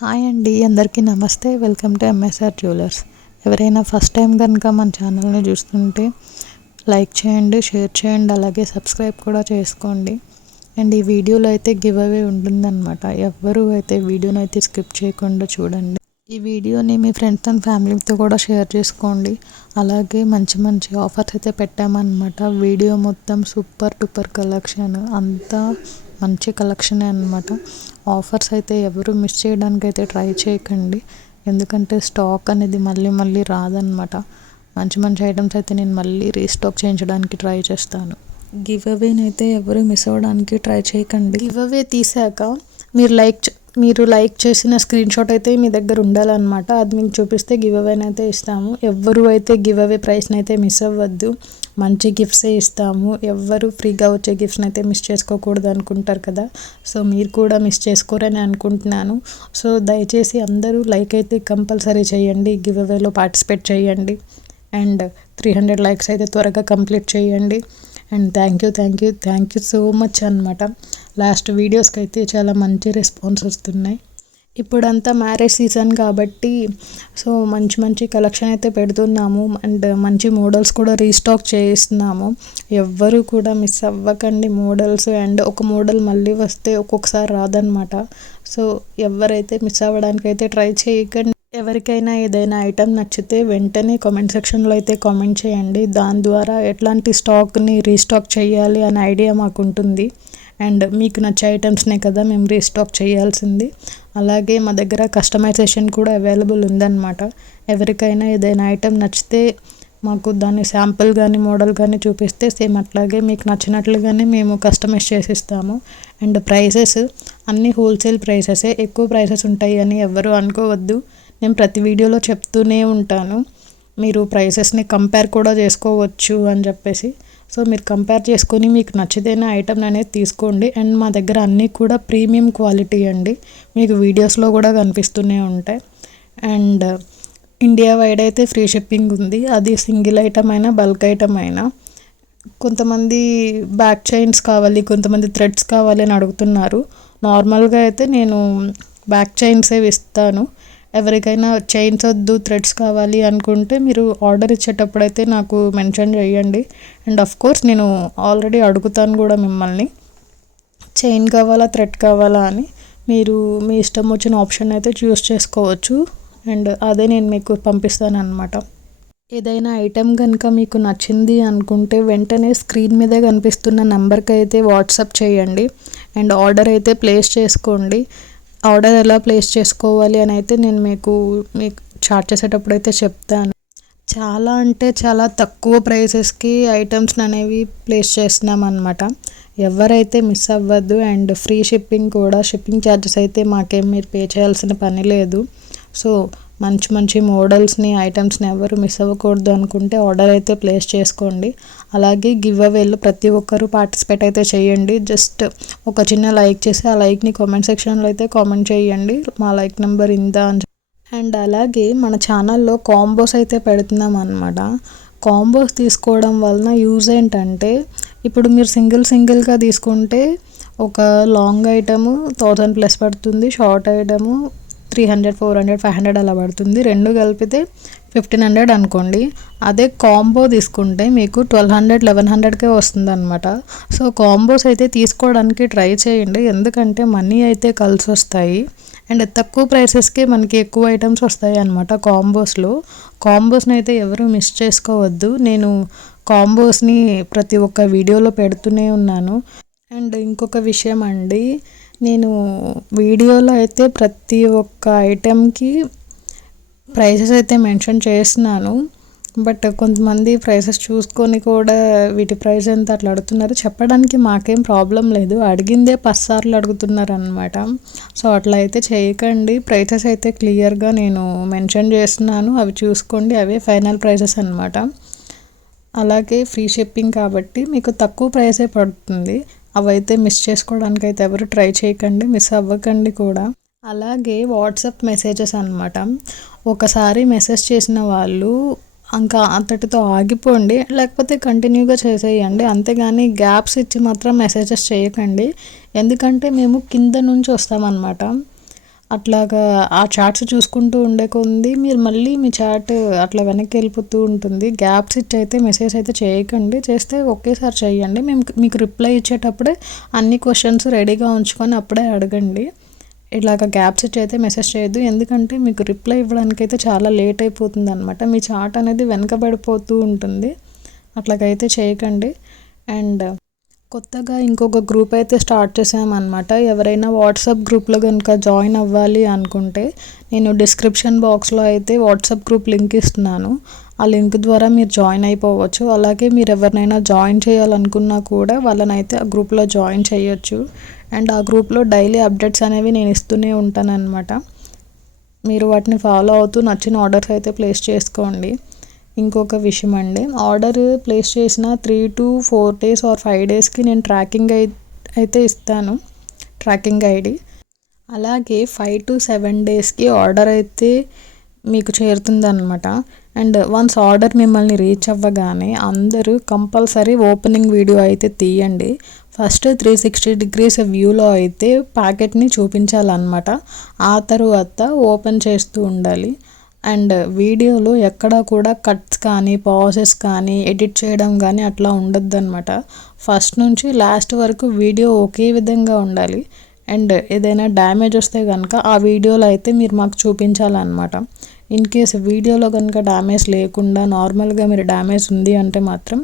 Hi అండి అందరికీ నమస్తే. వెల్కమ్ టు ఎంఎస్ఆర్ జ్యువెలర్స్ ఎవరైనా ఫస్ట్ టైం కనుక మన ఛానల్ని చూస్తుంటే లైక్ చేయండి షేర్ చేయండి అలాగే సబ్స్క్రైబ్ కూడా చేసుకోండి. అండ్ ఈ వీడియోలో అయితే గివ్ అవే ఉంటుందన్నమాట. ఎవ్వరూ అయితే వీడియోని అయితే స్కిప్ చేయకుండా చూడండి. ఈ వీడియోని మీ ఫ్రెండ్స్ అండ్ ఫ్యామిలీతో కూడా షేర్ చేసుకోండి. అలాగే మంచి మంచి ఆఫర్స్ అయితే పెట్టామన్నమాట. వీడియో మొత్తం సూపర్ టూపర్ కలెక్షన్. అంతా మంచి కలెక్షనే అనమాట ఆఫర్స్ అయితే ఎవరు మిస్ చేయడానికి అయితే ట్రై చేయకండి. ఎందుకంటే స్టాక్ అనేది మళ్ళీ మళ్ళీ రాదనమాట మంచి మంచి ఐటమ్స్ అయితే నేను మళ్ళీ రీస్టాక్ చేయించడానికి ట్రై చేస్తాను. గివ్ అవేని అయితే ఎవరు మిస్ అవ్వడానికి ట్రై చేయకండి. గివ్ అవే తీసాక మీరు లైక్ మీరు లైక్ చేసిన స్క్రీన్ షాట్ అయితే మీ దగ్గర ఉండాలన్నమాట. అది మీకు చూపిస్తే గివ్ అవేని అయితే ఇస్తాము. ఎవ్వరు అయితే గివ్ అవే ప్రైస్ని అయితే మిస్ అవ్వద్దు. మంచి గిఫ్ట్సే ఇస్తాము. ఎవ్వరు ఫ్రీగా వచ్చే గిఫ్ట్స్ని అయితే మిస్ చేసుకోకూడదు అనుకుంటారు కదా. సో మీరు కూడా మిస్ చేసుకోరని అనుకుంటున్నాను. సో దయచేసి అందరూ లైక్ అయితే కంపల్సరీ చేయండి. గివ్ అవేలో పార్టిసిపేట్ చేయండి. అండ్ త్రీ హండ్రెడ్ లైక్స్ అయితే త్వరగా కంప్లీట్ చేయండి. And thank you thank you thank you so much అనమాట లాస్ట్ వీడియోస్కి అయితే చాలా మంచి రెస్పాన్స్ వస్తున్నాయి. ఇప్పుడంతా మ్యారేజ్ సీజన్ కాబట్టి సో మంచి మంచి కలెక్షన్ అయితే పెడుతున్నాము. అండ్ మంచి మోడల్స్ కూడా రీస్టాక్ చేయిస్తున్నాము. ఎవ్వరు కూడా మిస్ అవ్వకండి మోడల్స్ అండ్ ఒక మోడల్ మళ్ళీ వస్తే ఒక్కొక్కసారి రాదనమాట సో ఎవరైతే మిస్ అవ్వడానికి అయితే ట్రై చేయకండి. ఎవరికైనా ఏదైనా ఐటెం నచ్చితే వెంటనే కామెంట్ సెక్షన్లో అయితే కామెంట్ చేయండి. దాని ద్వారా ఎట్లాంటి స్టాక్ని రీస్టాక్ చేయాలి అనే ఐడియా మాకు ఉంటుంది. అండ్ మీకు నచ్చే ఐటమ్స్నే కదా మేము రీస్టాక్ చేయాల్సింది. అలాగే మా దగ్గర కస్టమైజేషన్ కూడా అవైలబుల్ ఉందన్నమాట. ఎవరికైనా ఏదైనా ఐటెం నచ్చితే మాకు దాన్ని శాంపుల్ కానీ మోడల్ కానీ చూపిస్తే సేమ్ అట్లాగే మీకు నచ్చినట్లుగానే మేము కస్టమైజ్ చేసి ఇస్తాము అండ్ ప్రైసెస్ అన్నీ హోల్సేల్ ప్రైసెసే ఎక్కువ ప్రైసెస్ ఉంటాయి అని ఎవరు అనుకోవద్దు. నేను ప్రతి వీడియోలో చెప్తూనే ఉంటాను. మీరు ప్రైసెస్ని కంపేర్ కూడా చేసుకోవచ్చు అని చెప్పేసి. సో మీరు కంపేర్ చేసుకొని మీకు నచ్చితేనే ఐటమ్ అనేది తీసుకోండి. అండ్ మా దగ్గర అన్నీ కూడా ప్రీమియం క్వాలిటీ అండి. మీకు వీడియోస్లో కూడా కనిపిస్తూనే ఉంటాయి. అండ్ ఇండియా వైడ్ అయితే ఫ్రీ షిప్పింగ్ ఉంది. అది సింగిల్ ఐటమ్ అయినా బల్క్ ఐటమ్ అయినా. కొంతమంది బ్యాక్ చైన్స్ కావాలి కొంతమంది థ్రెడ్స్ కావాలి అని అడుగుతున్నారు. నార్మల్గా అయితే నేను బ్యాక్ చైన్సే ఇస్తాను ఎవరికైనా చైన్స్ వద్దు థ్రెడ్స్ కావాలి అనుకుంటే మీరు ఆర్డర్ ఇచ్చేటప్పుడు అయితే నాకు మెన్షన్ చేయండి. అండ్ ఆఫ్ కోర్స్ నేను ఆల్రెడీ అడుగుతాను కూడా మిమ్మల్ని. చైన్ కావాలా థ్రెడ్ కావాలా అని మీరు మీ ఇష్టం వచ్చిన ఆప్షన్ అయితే చూస్ చేసుకోవచ్చు. అండ్ అదే నేను మీకు పంపిస్తాను అనమాట ఏదైనా ఐటెం కనుక మీకు నచ్చింది అనుకుంటే వెంటనే స్క్రీన్ మీదే కనిపిస్తున్న నెంబర్కి అయితే వాట్సాప్ చేయండి. అండ్ ఆర్డర్ అయితే ప్లేస్ చేసుకోండి. ఆర్డర్ ఎలా ప్లేస్ చేసుకోవాలి అని అయితే నేను మీకు మీకు చార్ట్ చేసేటప్పుడు అయితే చెప్తాను. చాలా అంటే చాలా తక్కువ ప్రైసెస్కి ఐటమ్స్ అనేవి ప్లేస్ చేస్తున్నాం అనమాట ఎవరైతే మిస్ అవ్వద్దు అండ్ ఫ్రీ షిప్పింగ్ కూడా షిప్పింగ్ ఛార్జెస్ అయితే మాకేం మీరు పే చేయాల్సిన పని లేదు. సో మంచి మంచి మోడల్స్ని ఐటమ్స్ని ఎవరు మిస్ అవ్వకూడదు అనుకుంటే ఆర్డర్ అయితే ప్లేస్ చేసుకోండి. అలాగే గివ్ అవేలో ప్రతి ఒక్కరూ పార్టిసిపేట్ అయితే చేయండి. జస్ట్ ఒక చిన్న లైక్ చేసి ఆ లైక్ని కామెంట్ సెక్షన్లో అయితే కామెంట్ చేయండి. మా లైక్ నెంబర్ ఇంత అని అండ్ అలాగే మన ఛానల్లో కాంబోస్ అయితే పెడుతున్నాం అనమాట కాంబోస్ తీసుకోవడం వలన యూజ్ ఏంటంటే ఇప్పుడు మీరు సింగిల్ సింగిల్గా తీసుకుంటే ఒక లాంగ్ ఐటము థౌజండ్ ప్లస్ పడుతుంది short item three hundred four hundred five hundred అలా పడుతుంది. రెండు కలిపితే ఫిఫ్టీన్ హండ్రెడ్ అనుకోండి. అదే కాంబో తీసుకుంటే మీకు ట్వెల్వ్ హండ్రెడ్ లెవెన్ హండ్రెడ్కే వస్తుంది అనమాట సో కాంబోస్ అయితే తీసుకోవడానికి ట్రై చేయండి. ఎందుకంటే మనీ అయితే కలిసి వస్తాయి అండ్ తక్కువ ప్రైసెస్కి మనకి ఎక్కువ ఐటమ్స్ వస్తాయి అనమాట కాంబోస్లో కాంబోస్ని అయితే ఎవరు మిస్ చేసుకోవద్దు. నేను కాంబోస్ని ప్రతి ఒక్క వీడియోలో పెడుతూనే ఉన్నాను. అండ్ ఇంకొక విషయం అండి. నేను వీడియోలో అయితే ప్రతి ఒక్క ఐటెంకి ప్రైసెస్ అయితే మెన్షన్ చేస్తున్నాను. బట్ కొంతమంది ప్రైసెస్ చూసుకొని కూడా వీటి ప్రైస్ ఎంత అట్లా అడుగుతున్నారు. చెప్పడానికి మాకేం ప్రాబ్లం లేదు. అడిగిందే పస్సార్లు అడుగుతున్నారు అనమాట సో అట్లా అయితే చేయకండి. ప్రైసెస్ అయితే క్లియర్గా నేను మెన్షన్ చేస్తున్నాను. అవి చూసుకోండి. అవే ఫైనల్ ప్రైసెస్ అనమాట అలాగే ఫ్రీ షిప్పింగ్ కాబట్టి మీకు తక్కువ ప్రైసే పడుతుంది. అవైతే మిస్ చేసుకోవడానికి అయితే ఎవరు ట్రై చేయకండి మిస్ అవ్వకండి కూడా. అలాగే వాట్సాప్ మెసేజెస్ అనమాట ఒకసారి మెసేజ్ చేసిన వాళ్ళు ఇంకా అంతటితో ఆగిపోండి లేకపోతే కంటిన్యూగా చేసేయండి. అంతేగాని గ్యాప్స్ ఇచ్చి మాత్రం మెసేజెస్ చేయకండి. ఎందుకంటే మేము కింద నుంచి వస్తామన్నమాట. అట్లాగా ఆ చాట్స్ చూసుకుంటూ ఉండే కొంది మీరు మళ్ళీ మీ చాట్ అట్లా వెనక్కి వెళ్ళిపోతూ ఉంటుంది. గ్యాప్స్ ఇచ్చి అయితే మెసేజ్ అయితే చేయకండి. చేస్తే ఒకేసారి చేయండి. మేము మీకు రిప్లై ఇచ్చేటప్పుడే అన్ని క్వశ్చన్స్ రెడీగా ఉంచుకొని అప్పుడే అడగండి. ఇలాగ గ్యాప్స్ ఇచ్చి అయితే మెసేజ్ చేయొద్దు. ఎందుకంటే మీకు రిప్లై ఇవ్వడానికి అయితే చాలా లేట్ అయిపోతుంది అనమాట మీ చాట్ అనేది వెనకబడిపోతూ ఉంటుంది. అట్లాగైతే చేయకండి. అండ్ కొత్తగా ఇంకొక గ్రూప్ అయితే స్టార్ట్ చేసామన్నమాట. ఎవరైనా వాట్సాప్ గ్రూప్లో కనుక జాయిన్ అవ్వాలి అనుకుంటే నేను డిస్క్రిప్షన్ బాక్స్లో అయితే వాట్సాప్ గ్రూప్ లింక్ ఇస్తున్నాను. ఆ లింక్ ద్వారా మీరు జాయిన్ అయిపోవచ్చు. అలాగే మీరు ఎవరినైనా జాయిన్ చేయాలనుకున్నా కూడా వాళ్ళనైతే ఆ గ్రూప్లో జాయిన్ చేయొచ్చు. అండ్ ఆ గ్రూప్లో డైలీ అప్డేట్స్ అనేవి నేను ఇస్తూనే ఉంటానన్నమాట. మీరు వాటిని ఫాలో అవుతూ నచ్చిన ఆర్డర్స్ అయితే ప్లేస్ చేసుకోండి. ఇంకొక విషయం అండి. ఆర్డర్ ప్లేస్ చేసిన three to four days or five డేస్కి నేను ట్రాకింగ్ అయితే ఇస్తాను. Tracking ID. అలాగే ఫైవ్ టు సెవెన్ డేస్కి ఆర్డర్ అయితే మీకు చేరుతుందన్నమాట. అండ్ వన్స్ ఆర్డర్ మిమ్మల్ని రీచ్ అవ్వగానే అందరూ కంపల్సరీ ఓపెనింగ్ వీడియో అయితే తీయండి. ఫస్ట్ త్రీ సిక్స్టీ డిగ్రీస్ వ్యూలో అయితే ప్యాకెట్ని చూపించాలన్నమాట. ఆ తర్వాత ఓపెన్ చేస్తూ ఉండాలి. అండ్ వీడియోలో ఎక్కడ కూడా కట్స్ కానీ పాజెస్ కానీ ఎడిట్ చేయడం కానీ అట్లా ఉండొద్దు అనమాట ఫస్ట్ నుంచి లాస్ట్ వరకు వీడియో ఒకే విధంగా ఉండాలి. అండ్ ఏదైనా డ్యామేజ్ వస్తే కనుక ఆ వీడియోలో అయితే మీరు మాకు చూపించాలన్నమాట. ఇన్ కేస్ వీడియోలో కనుక డ్యామేజ్ లేకుండా నార్మల్గా మీరు డ్యామేజ్ ఉంది అంటే మాత్రం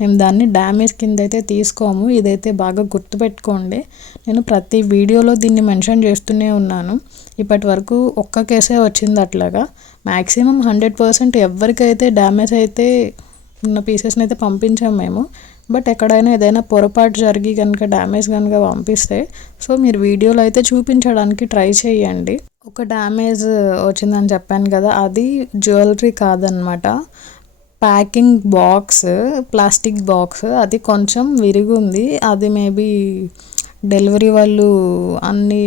మేము దాన్ని డ్యామేజ్ కింద అయితే తీసుకోము. ఇదైతే బాగా గుర్తుపెట్టుకోండి. నేను ప్రతి వీడియోలో దీన్ని మెన్షన్ చేస్తూనే ఉన్నాను. ఇప్పటి వరకు ఒక్క కేసే వచ్చింది అట్లాగా. మ్యాక్సిమం హండ్రెడ్ పర్సెంట్ ఎవరికైతే డ్యామేజ్ అయితే ఉన్న పీసెస్ని అయితే పంపించాం మేము. బట్ ఎక్కడైనా ఏదైనా పొరపాటు జరిగి కనుక డ్యామేజ్ కనుక పంపిస్తే సో మీరు వీడియోలో అయితే చూపించడానికి ట్రై చేయండి. ఒక డ్యామేజ్ వచ్చిందని చెప్పాను కదా అది జ్యువెలరీ కాదనమాట. ప్యాకింగ్ బాక్స్ ప్లాస్టిక్ బాక్స్ అది కొంచెం విరిగి అది మేబీ డెలివరీ వాళ్ళు అన్నీ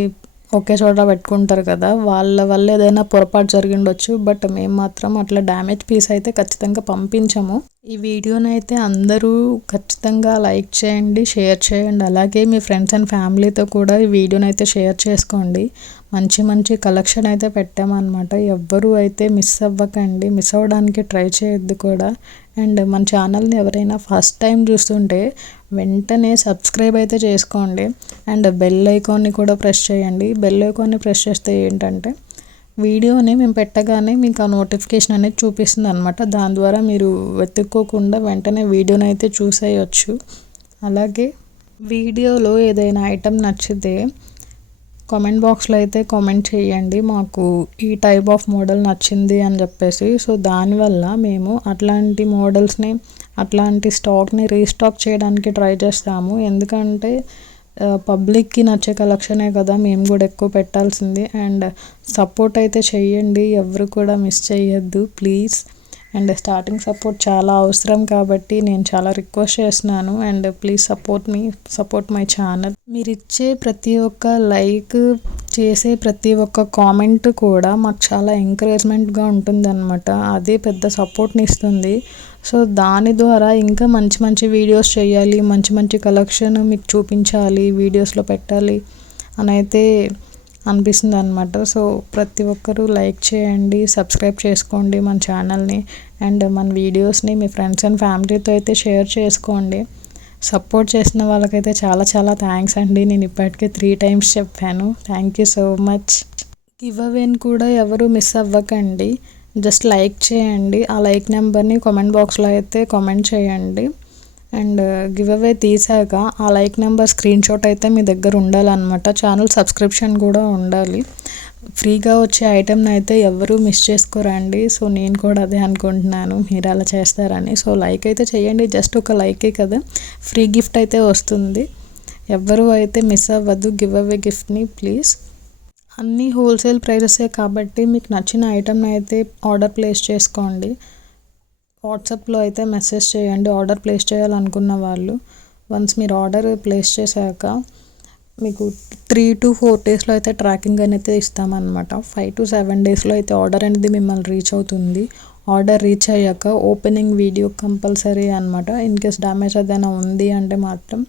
ఒకే చోట పెట్టుకుంటారు కదా వాళ్ళ వల్ల ఏదైనా పొరపాటు జరిగిండొచ్చు బట్ మేము మాత్రం అట్లా డ్యామేజ్ పీస్ అయితే ఖచ్చితంగా పంపించము. ఈ వీడియోని అయితే అందరూ ఖచ్చితంగా లైక్ చేయండి షేర్ చేయండి అలాగే మీ ఫ్రెండ్స్ అండ్ ఫ్యామిలీతో కూడా ఈ వీడియోని అయితే షేర్ చేసుకోండి. మంచి మంచి కలెక్షన్ అయితే పెట్టామన్నమాట. ఎవ్వరూ అయితే మిస్ అవ్వకండి మిస్ అవ్వడానికి ట్రై చేయొద్దు కూడా. అండ్ మన ఛానల్ని ఎవరైనా ఫస్ట్ టైం చూస్తుంటే వెంటనే సబ్స్క్రైబ్ అయితే చేసుకోండి. అండ్ బెల్ ఐకాన్ని కూడా ప్రెస్ చేయండి. బెల్ ఐకాన్ని ప్రెస్ చేస్తే ఏంటంటే వీడియోని మేము పెట్టగానే మీకు ఆ నోటిఫికేషన్ అనేది చూపిస్తుంది అనమాట దాని ద్వారా మీరు వెతుక్కోకుండా వెంటనే వీడియోని అయితే చూసేయచ్చు. అలాగే వీడియోలో ఏదైనా ఐటెం నచ్చితే కామెంట్ బాక్స్లో అయితే కామెంట్ చేయండి. మాకు ఈ టైప్ ఆఫ్ మోడల్ నచ్చింది అని చెప్పేసి. సో దానివల్ల మేము అట్లాంటి మోడల్స్ని అట్లాంటి స్టాక్ని రీస్టాక్ చేయడానికి ట్రై చేస్తాము. ఎందుకంటే పబ్లిక్కి నచ్చే కలెక్షనే కదా మేము కూడా ఎక్కువ పెట్టాల్సింది. అండ్ సపోర్ట్ అయితే చెయ్యండి ఎవరు కూడా మిస్ చేయొద్దు. ప్లీజ్ అండ్ స్టార్టింగ్ సపోర్ట్ చాలా అవసరం కాబట్టి నేను చాలా రిక్వెస్ట్ చేస్తున్నాను. అండ్ ప్లీజ్ సపోర్ట్ మీ సపోర్ట్ మై ఛానల్ మీరు ఇచ్చే ప్రతి ఒక్క లైక్ చేసే ప్రతి ఒక్క కామెంట్ కూడా మాకు చాలా ఎంకరేజ్మెంట్గా ఉంటుందన్నమాట. అదే పెద్ద సపోర్ట్ని ఇస్తుంది. సో దాని ద్వారా ఇంకా మంచి మంచి వీడియోస్ చేయాలి మంచి మంచి కలెక్షన్ మీకు చూపించాలి వీడియోస్లో పెట్టాలి. అని అయితే అనిపిస్తుంది అనమాట సో ప్రతి ఒక్కరూ లైక్ చేయండి సబ్స్క్రైబ్ చేసుకోండి మన ఛానల్ని అండ్ మన వీడియోస్ని మీ ఫ్రెండ్స్ అండ్ ఫ్యామిలీతో అయితే షేర్ చేసుకోండి. సపోర్ట్ చేసిన వాళ్ళకైతే చాలా చాలా థ్యాంక్స్ అండి. నేను ఇప్పటికే త్రీ టైమ్స్ చెప్పాను. Thank you so much. Give అవేని కూడా ఎవరు మిస్ అవ్వకండి. జస్ట్ లైక్ చేయండి. ఆ లైక్ నెంబర్ని కామెంట్ బాక్స్లో అయితే కామెంట్ చేయండి. అండ్ గివ్ అవే తీసాక ఆ లైక్ నెంబర్ స్క్రీన్ షాట్ అయితే మీ దగ్గర ఉండాలన్నమాట. ఛానల్ సబ్స్క్రిప్షన్ కూడా ఉండాలి. ఫ్రీగా వచ్చే ఐటెంని అయితే ఎవరూ మిస్ చేసుకోరండి. సో నేను కూడా అదే అనుకుంటున్నాను. మీరు అలా చేస్తారని. సో లైక్ అయితే చేయండి. జస్ట్ ఒక లైకే కదా. ఫ్రీ గిఫ్ట్ అయితే వస్తుంది. ఎవరు అయితే మిస్ అవ్వద్దు. గివ్ అవే గిఫ్ట్ని ప్లీజ్. అన్నీ హోల్సేల్ ప్రైజెసే కాబట్టి మీకు నచ్చిన ఐటెంని అయితే ఆర్డర్ ప్లేస్ చేసుకోండి. వాట్సాప్లో అయితే మెసేజ్ చేయండి ఆర్డర్ ప్లేస్ చేయాలనుకున్న వాళ్ళు. వన్స్ మీరు ఆర్డర్ ప్లేస్ చేశాక మీకు త్రీ టు ఫోర్ డేస్లో అయితే ట్రాకింగ్ అనేది ఇస్తామన్నమాట. ఫైవ్ టు సెవెన్ డేస్లో అయితే ఆర్డర్ అనేది మిమ్మల్ని రీచ్ అవుతుంది. ఆర్డర్ రీచ్ అయ్యాక ఓపెనింగ్ వీడియో కంపల్సరీ అనమాట ఇన్ కేస్ డ్యామేజ్ ఏదైనా ఉంది అంటే మాత్రం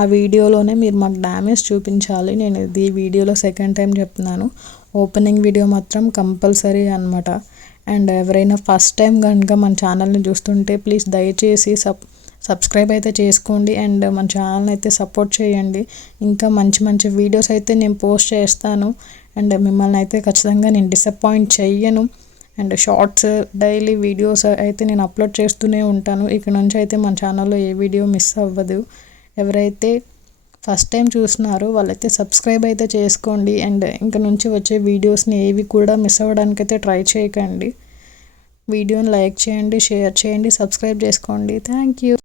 ఆ వీడియోలోనే మీరు మాకు డ్యామేజ్ చూపించాలి. నేను ఇది వీడియోలో సెకండ్ టైం చెప్తున్నాను. ఓపెనింగ్ వీడియో మాత్రం కంపల్సరీ అనమాట అండ్ ఎవరైనా ఫస్ట్ టైం కనుక మన ఛానల్ని చూస్తుంటే ప్లీజ్ దయచేసి సబ్ సబ్స్క్రైబ్ అయితే చేసుకోండి అండ్ మన ఛానల్ని అయితే సపోర్ట్ చేయండి. ఇంకా మంచి మంచి వీడియోస్ అయితే నేను పోస్ట్ చేస్తాను అండ్ మిమ్మల్ని అయితే ఖచ్చితంగా నేను డిసప్పాయింట్ చెయ్యను. అండ్ షార్ట్స్ డైలీ వీడియోస్ అయితే నేను అప్లోడ్ చేస్తూనే ఉంటాను. ఇక్కడ నుంచి అయితే మన ఛానల్లో ఏ వీడియో మిస్ అవ్వదు. ఎవరైతే ఫస్ట్ టైం చూస్తున్నారు వాళ్ళైతే సబ్స్క్రైబ్ అయితే చేసుకోండి. అండ్ ఇంక నుంచి వచ్చే వీడియోస్ని ఏవి కూడా మిస్ అవ్వడానికైతే ట్రై చేయకండి. వీడియోని లైక్ చేయండి షేర్ చేయండి సబ్స్క్రైబ్ చేసుకోండి. Thank you.